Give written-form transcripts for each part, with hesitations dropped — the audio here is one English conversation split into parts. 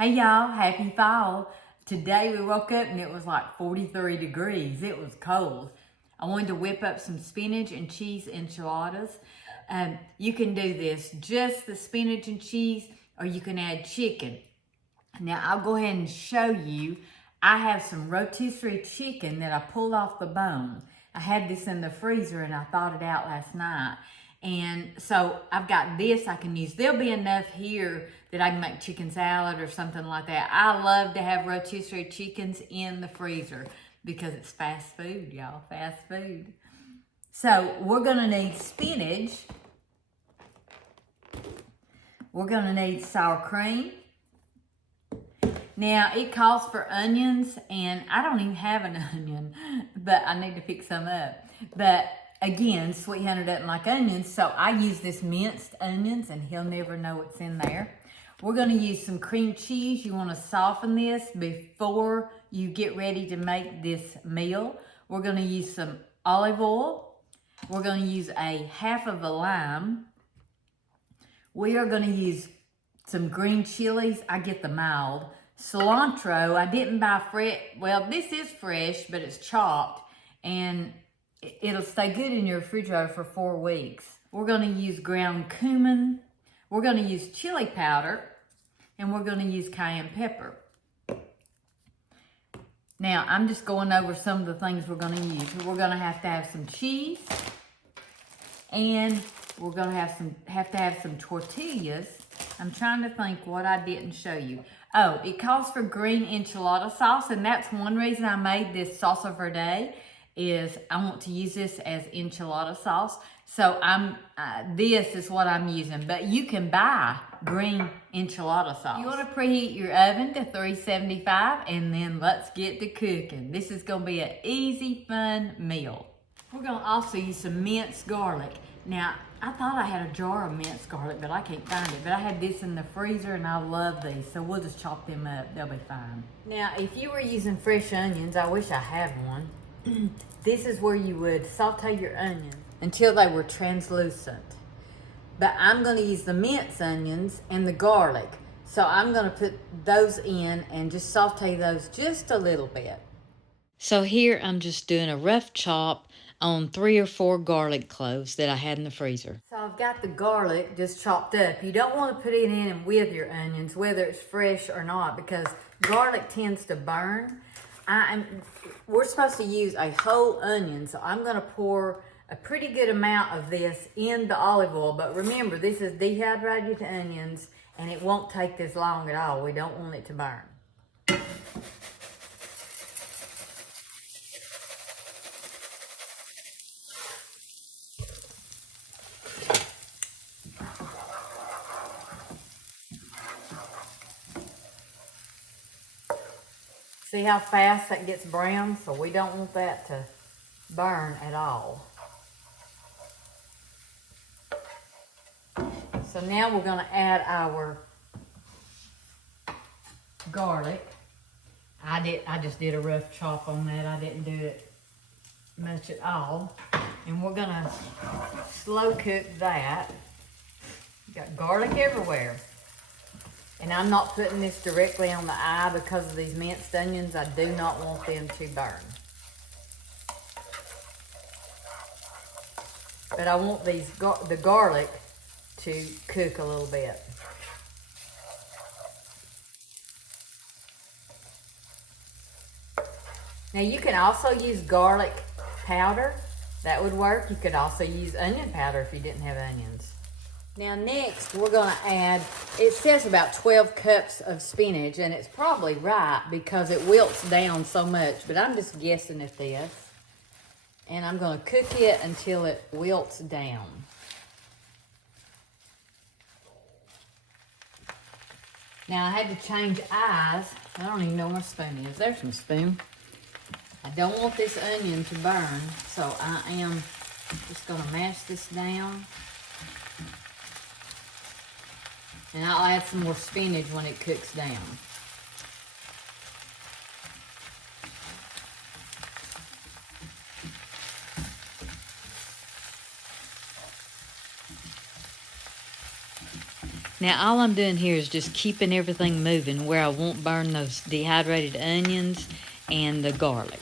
Hey y'all, happy fall. Today we woke up and it was like 43 degrees. It was cold. I wanted to whip up some spinach and cheese enchiladas. You can do this, just the spinach and cheese, or you can add chicken. Now I'll go ahead and show you. I have some rotisserie chicken that I pulled off the bone. I had this in the freezer and I thawed it out last night. And so I've got this I can use. There'll be enough here that I can make chicken salad or something like that. I love to have rotisserie chickens in the freezer because it's fast food, y'all, fast food. So we're gonna need spinach. We're gonna need sour cream. Now it calls for onions and I don't even have an onion, but I need to pick some up. But again, Sweet Hunter doesn't like onions, so I use this minced onions and he'll never know what's in there. We're gonna use some cream cheese. You wanna soften this before you get ready to make this meal. We're gonna use some olive oil. We're gonna use a half of a lime. We are gonna use some green chilies. I get the mild. Cilantro, I didn't buy fresh. Well, this is fresh, but it's chopped and it'll stay good in your refrigerator for 4 weeks. We're gonna use ground cumin. We're gonna use chili powder and we're gonna use cayenne pepper. Now, I'm just going over some of the things we're gonna use. We're gonna have to have some cheese and we're gonna have to have some tortillas. I'm trying to think what I didn't show you. Oh, it calls for green enchilada sauce, and that's one reason I made this salsa verde, is I want to use this as enchilada sauce. So this is what I'm using, but you can buy green enchilada sauce. You want to preheat your oven to 375, and then let's get to cooking. This is gonna be an easy, fun meal. We're gonna also use some minced garlic. Now, I thought I had a jar of minced garlic, but I can't find it. But I had this in the freezer and I love these, so we'll just chop them up. They'll be fine. Now, if you were using fresh onions, I wish I had one. This is where you would saute your onions until they were translucent. But I'm gonna use the minced onions and the garlic. So I'm gonna put those in and just saute those just a little bit. So here I'm just doing a rough chop on 3 or 4 garlic cloves that I had in the freezer. So I've got the garlic just chopped up. You don't want to put it in with your onions, whether it's fresh or not, because garlic tends to burn. We're supposed to use a whole onion, so I'm going to pour a pretty good amount of this in the olive oil. But remember, this is dehydrated onions, and it won't take this long at all. We don't want it to burn. See how fast that gets brown? So we don't want that to burn at all. So now we're gonna add our garlic. I just did a rough chop on that. I didn't do it much at all. And we're gonna slow cook that. Got garlic everywhere. And I'm not putting this directly on the eye because of these minced onions. I do not want them to burn. But I want the garlic to cook a little bit. Now you can also use garlic powder. That would work. You could also use onion powder if you didn't have onions. Now next, we're gonna add, it says about 12 cups of spinach, and it's probably right because it wilts down so much, but I'm just guessing at this. And I'm gonna cook it until it wilts down. Now I had to change eyes. I don't even know where my spoon is. There's my spoon. I don't want this onion to burn, so I am just gonna mash this down. And I'll add some more spinach when it cooks down. Now all I'm doing here is just keeping everything moving where I won't burn those dehydrated onions and the garlic.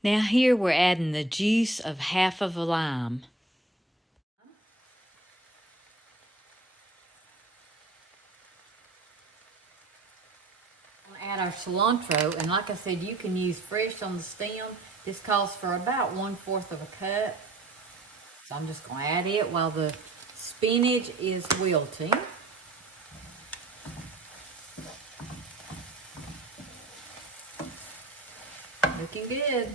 Now here we're adding the juice of half of a lime. Add our cilantro, and like I said, you can use fresh on the stem. This calls for about 1/4 of a cup. So I'm just going to add it while the spinach is wilting. Looking good.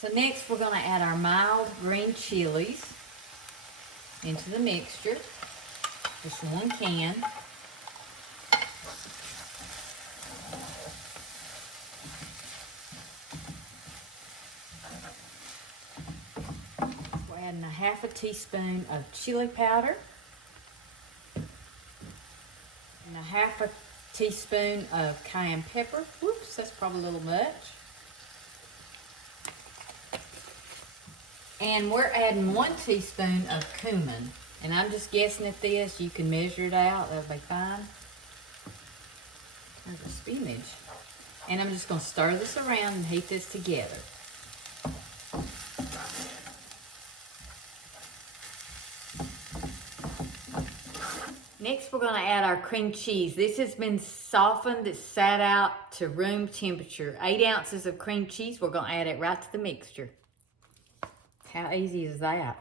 So next we're going to add our mild green chilies into the mixture. Just 1 can. We're adding a 1/2 teaspoon of chili powder and a 1/2 teaspoon of cayenne pepper. Whoops, that's probably a little much. And we're adding 1 teaspoon of cumin. And I'm just guessing at this. You can measure it out. That'll be fine. There's the spinach. And I'm just going to stir this around and heat this together. Next, we're going to add our cream cheese. This has been softened. It's sat out to room temperature. 8 ounces of cream cheese. We're going to add it right to the mixture. How easy is that?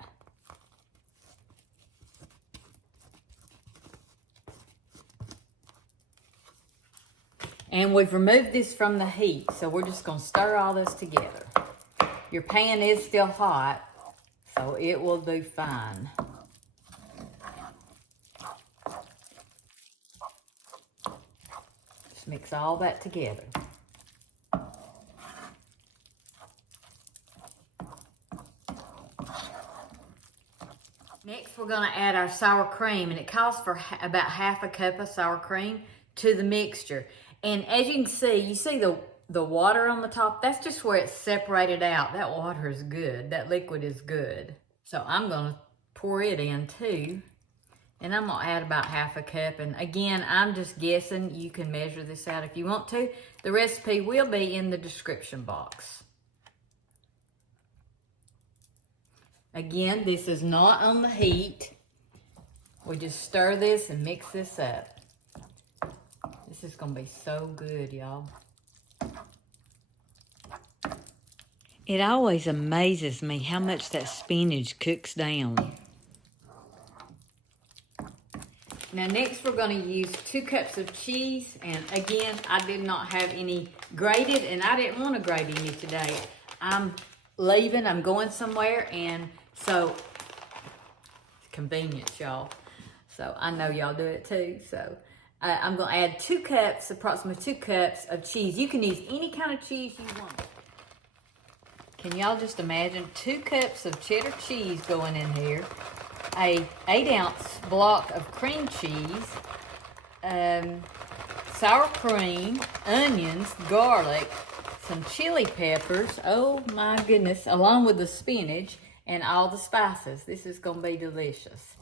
And we've removed this from the heat, so we're just going to stir all this together. Your pan is still hot, so it will do fine. Just mix all that together. Next, we're going to add our sour cream, and it calls for about 1/2 cup of sour cream to the mixture. And as you can see, the water on the top, that's just where it's separated out. That water is good. That liquid is good. So I'm going to pour it in too. And I'm going to add about 1/2 cup. And again, I'm just guessing. You can measure this out if you want to. The recipe will be in the description box. Again, this is not on the heat. We just stir this and mix this up. This is going to be so good, y'all. It always amazes me how much that spinach cooks down. Now next we're going to use 2 cups of cheese. And again, I did not have any grated, and I didn't want to grate any today. I'm leaving, I'm going somewhere, and so it's convenient, y'all. So I know y'all do it too. So I'm going to add 2 cups, approximately 2 cups of cheese. You can use any kind of cheese you want. Can y'all just imagine 2 cups of cheddar cheese going in here, a 8-ounce block of cream cheese, sour cream, onions, garlic, some chili peppers, oh my goodness, along with the spinach and all the spices. This is going to be delicious.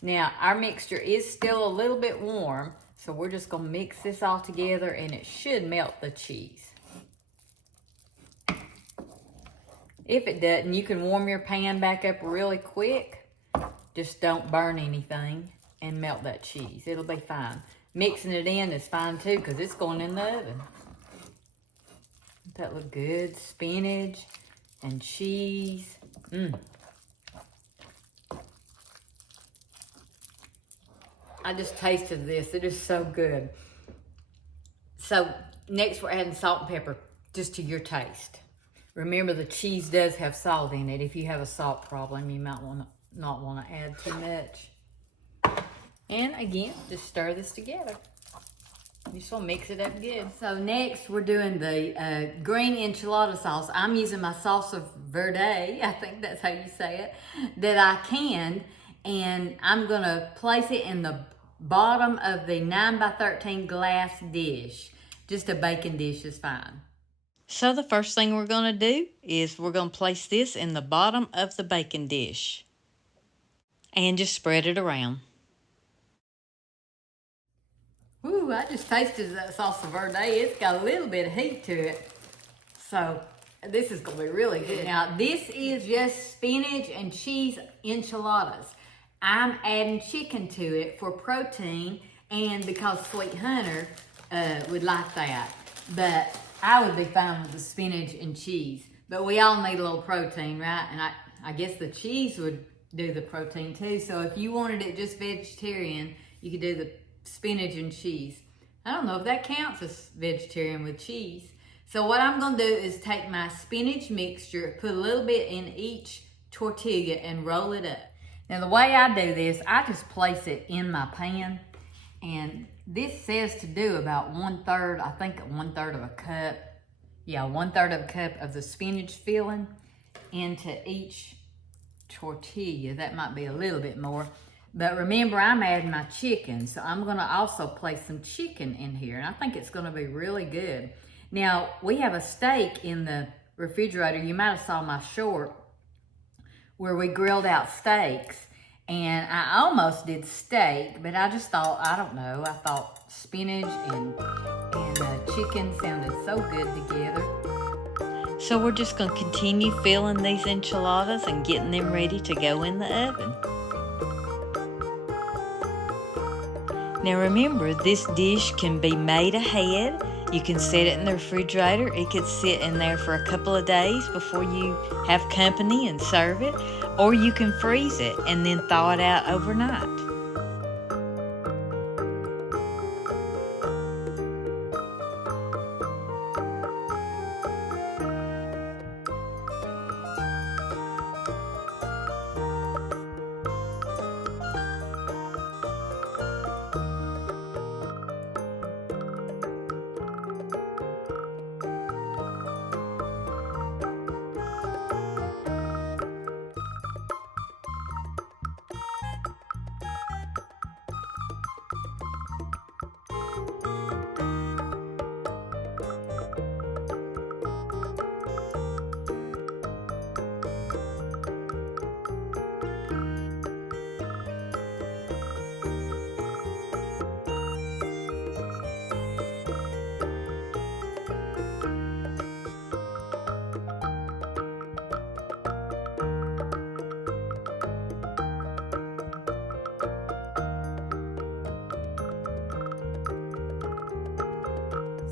Now, our mixture is still a little bit warm, so we're just going to mix this all together, and it should melt the cheese. If it doesn't, you can warm your pan back up really quick. Just don't burn anything and melt that cheese. It'll be fine. Mixing it in is fine too, because it's going in the oven. Doesn't that look good? Spinach and cheese. I just tasted this. It is so good. So next we're adding salt and pepper just to your taste. Remember, the cheese does have salt in it. If you have a salt problem, you might not want to add too much. And again, just stir this together. You just want to mix it up good. So next we're doing the green enchilada sauce. I'm using my salsa verde, I think that's how you say it, that I canned. And I'm going to place it in the bottom of the 9x13 glass dish. Just a baking dish is fine. So the first thing we're going to do is we're going to place this in the bottom of the baking dish. And just spread it around. Ooh, I just tasted that salsa verde. It's got a little bit of heat to it. So this is going to be really good. Now, this is just spinach and cheese enchiladas. I'm adding chicken to it for protein and because Sweet Hunter would like that. But I would be fine with the spinach and cheese. But we all need a little protein, right? And I guess the cheese would do the protein too. So if you wanted it just vegetarian, you could do the spinach and cheese. I don't know if that counts as vegetarian with cheese. So what I'm going to do is take my spinach mixture, put a little bit in each tortilla and roll it up. Now the way I do this, I just place it in my pan, and this says to do about 1/3, I think 1/3 of a cup. Yeah, 1/3 of a cup of the spinach filling into each tortilla. That might be a little bit more. But remember, I'm adding my chicken, so I'm going to also place some chicken in here, and I think it's going to be really good. Now, we have a steak in the refrigerator. You might have saw my short where we grilled out steaks, and I almost did steak, but I just thought, I don't know, I thought spinach and chicken sounded so good together. So we're just going to continue filling these enchiladas and getting them ready to go in the oven. Now remember, this dish can be made ahead. You can set it in the refrigerator. It could sit in there for a couple of days before you have company and serve it. Or you can freeze it and then thaw it out overnight.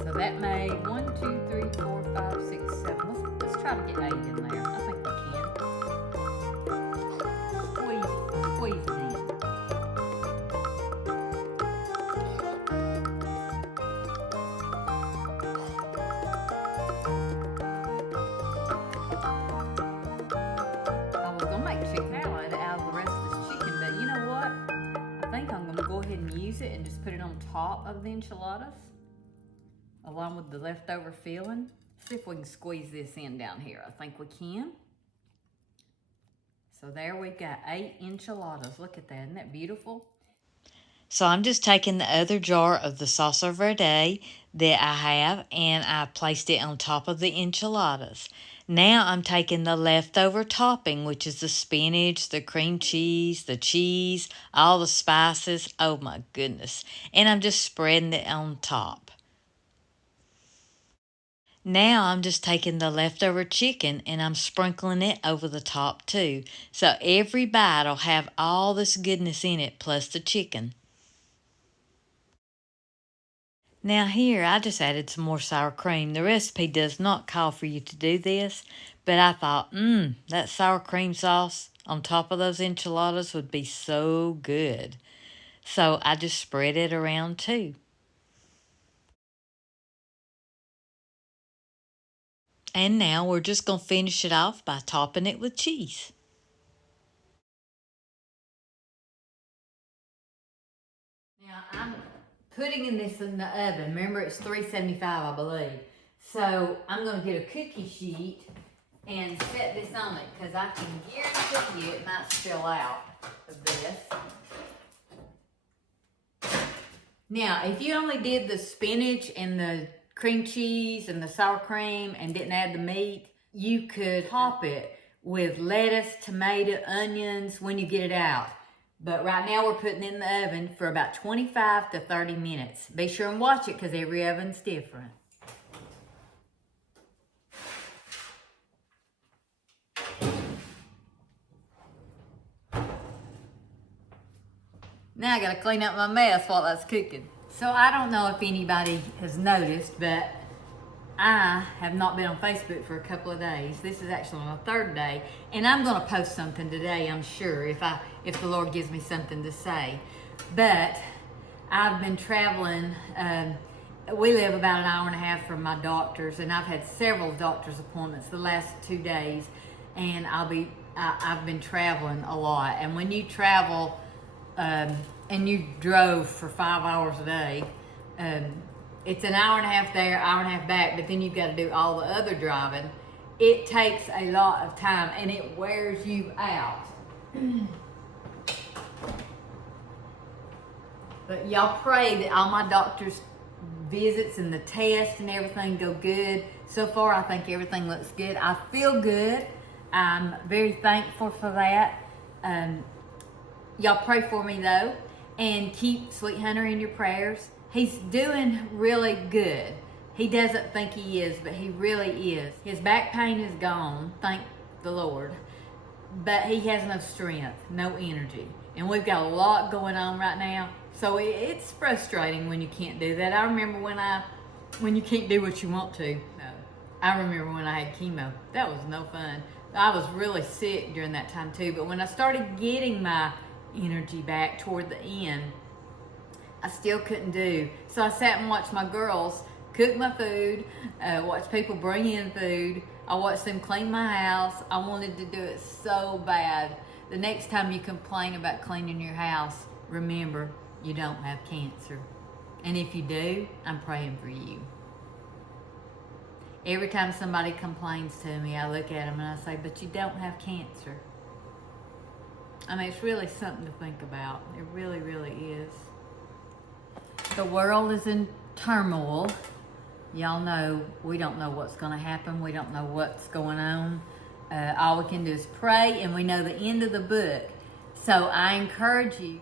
So that made 1, 2, 3, 4, 5, 6, 7. Let's try to get 8 in there. I think we can. Squeeze it in. I was gonna make chicken salad out of the rest of this chicken, but you know what? I think I'm gonna go ahead and use it and just put it on top of the enchiladas, along with the leftover filling. See if we can squeeze this in down here. I think we can. So there we got 8 enchiladas. Look at that, isn't that beautiful? So I'm just taking the other jar of the salsa verde that I have, and I placed it on top of the enchiladas. Now I'm taking the leftover topping, which is the spinach, the cream cheese, the cheese, all the spices. Oh my goodness. And I'm just spreading it on top. Now I'm just taking the leftover chicken and I'm sprinkling it over the top too. So every bite will have all this goodness in it plus the chicken. Now here I just added some more sour cream. The recipe does not call for you to do this, but I thought, that sour cream sauce on top of those enchiladas would be so good. So I just spread it around too. And now we're just going to finish it off by topping it with cheese. Now I'm putting this in the oven. Remember, it's 375, I believe. So I'm going to get a cookie sheet and set this on it because I can guarantee you it might spill out of this. Now, if you only did the spinach and the cream cheese and the sour cream and didn't add the meat, you could top it with lettuce, tomato, onions when you get it out. But right now we're putting it in the oven for about 25 to 30 minutes. Be sure and watch it because every oven's different. Now I gotta clean up my mess while that's cooking. So I don't know if anybody has noticed, but I have not been on Facebook for a couple of days. This is actually my third day, and I'm gonna post something today, I'm sure, if the Lord gives me something to say. But I've been traveling. We live about an hour and a half from my doctor's, and I've had several doctor's appointments the last 2 days, and I've been traveling a lot. And when you travel, and you drove for 5 hours a day, it's an hour and a half there, hour and a half back, but then you've got to do all the other driving. It takes a lot of time and it wears you out. But y'all pray that all my doctor's visits and the tests and everything go good. So far, I think everything looks good. I feel good. I'm very thankful for that. Y'all pray for me though, and keep Sweet Hunter in your prayers. He's doing really good. He doesn't think he is, but he really is. His back pain is gone, thank the Lord, but he has no strength, no energy. And we've got a lot going on right now, so it's frustrating when you can't do that. I remember when you can't do what you want to. I remember when I had chemo. That was no fun. I was really sick during that time too, but when I started getting my energy back toward the end, I still couldn't do. So I sat and watched my girls cook my food, watch people bring in food. I watched them clean my house. I wanted to do it so bad. The next time you complain about cleaning your house, remember you don't have cancer. And if you do, I'm praying for you. Every time somebody complains to me, I look at them and I say, but you don't have cancer. I mean, it's really something to think about. It really, really is. The world is in turmoil. Y'all know we don't know what's going to happen. We don't know what's going on. All we can do is pray, and we know the end of the book. So I encourage you.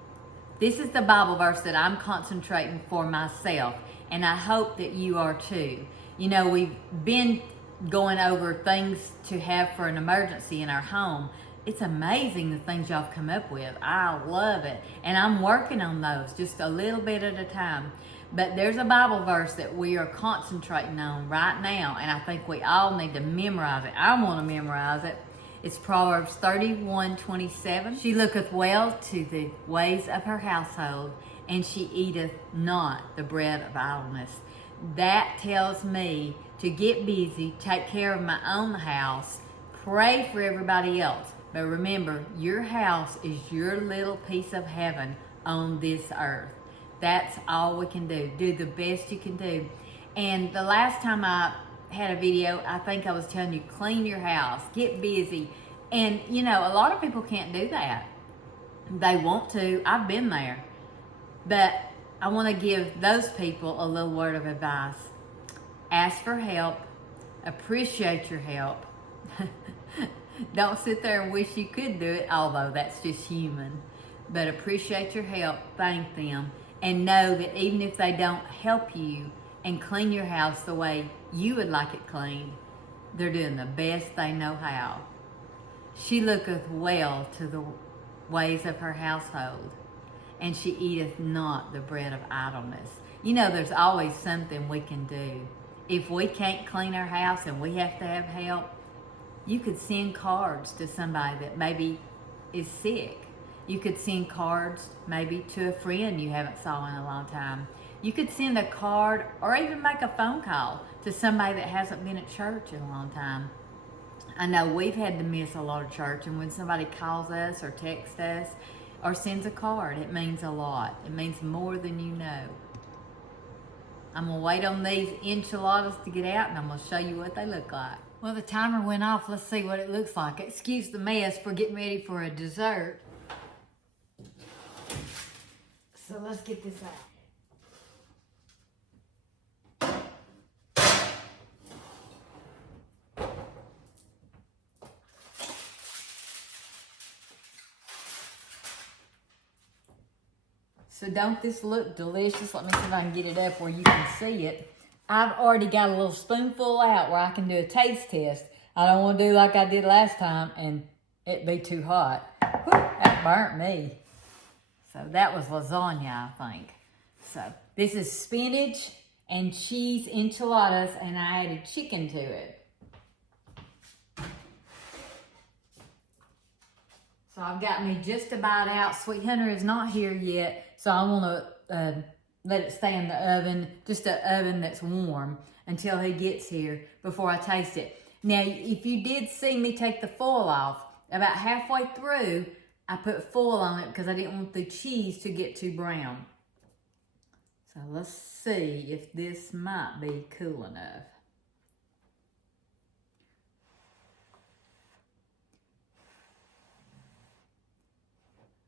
This is the Bible verse that I'm concentrating for myself, and I hope that you are too. You know, we've been going over things to have for an emergency in our home. It's amazing the things y'all have come up with. I love it. And I'm working on those just a little bit at a time. But there's a Bible verse that we are concentrating on right now, and I think we all need to memorize it. I want to memorize it. It's Proverbs 31:27. She looketh well to the ways of her household, and she eateth not the bread of idleness. That tells me to get busy, take care of my own house, pray for everybody else. But remember, your house is your little piece of heaven on this earth. That's all we can do. Do the best you can do. And the last time I had a video, I think I was telling you, clean your house, get busy. And you know, a lot of people can't do that. They want to. I've been there. But I want to give those people a little word of advice. Ask for help. Appreciate your help. Don't sit there and wish you could do it, although that's just human. But appreciate your help, thank them, and know that even if they don't help you and clean your house the way you would like it cleaned, they're doing the best they know how. She looketh well to the ways of her household, and she eateth not the bread of idleness. You know, there's always something we can do. If we can't clean our house and we have to have help, you could send cards to somebody that maybe is sick. You could send cards maybe to a friend you haven't saw in a long time. You could send a card or even make a phone call to somebody that hasn't been at church in a long time. I know we've had to miss a lot of church, and when somebody calls us or texts us, or sends a card. It means a lot. It means more than you know. I'm gonna wait on these enchiladas to get out and I'm gonna show you what they look like. Well, the timer went off. Let's see what it looks like. Excuse the mess. We're getting ready for a dessert. So let's get this out. So don't this look delicious? Let me see if I can get it up where you can see it. I've already got a little spoonful out where I can do a taste test. I don't want to do like I did last time and it be too hot. Whew, that burnt me. So that was lasagna, I think. So this is spinach and cheese enchiladas, and I added chicken to it. So I've got me just about out. Sweet Hunter is not here yet, so I want to let it stay in the oven, just an oven that's warm, until he gets here before I taste it. Now, if you did see me take the foil off, about halfway through, I put foil on it because I didn't want the cheese to get too brown. So let's see if this might be cool enough.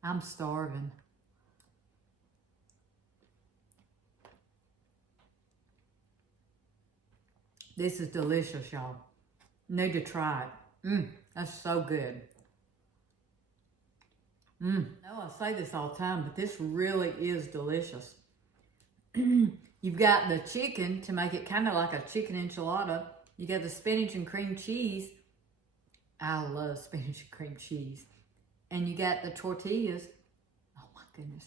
I'm starving. This is delicious, y'all. Need to try it. That's so good. I know I say this all the time, but this really is delicious. You've got the chicken to make it kind of like a chicken enchilada. You got the spinach and cream cheese. I love spinach and cream cheese. And you got the tortillas. Oh my goodness.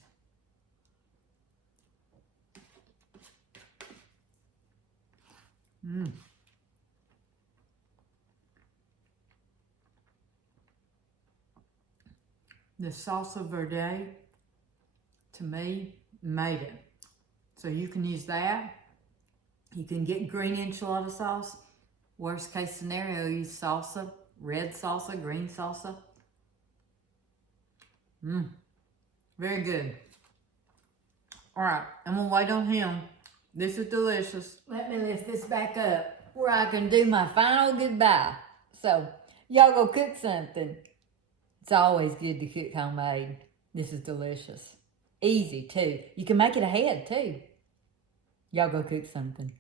The salsa verde, to me, made it. So you can use that. You can get green enchilada sauce. Worst case scenario, use salsa, red salsa, green salsa. Very good. All right, I'm gonna wait on him. This is delicious. Let me lift this back up where I can do my final goodbye. So, y'all go cook something. It's always good to cook homemade. This is delicious. Easy, too. You can make it ahead, too. Y'all go cook something.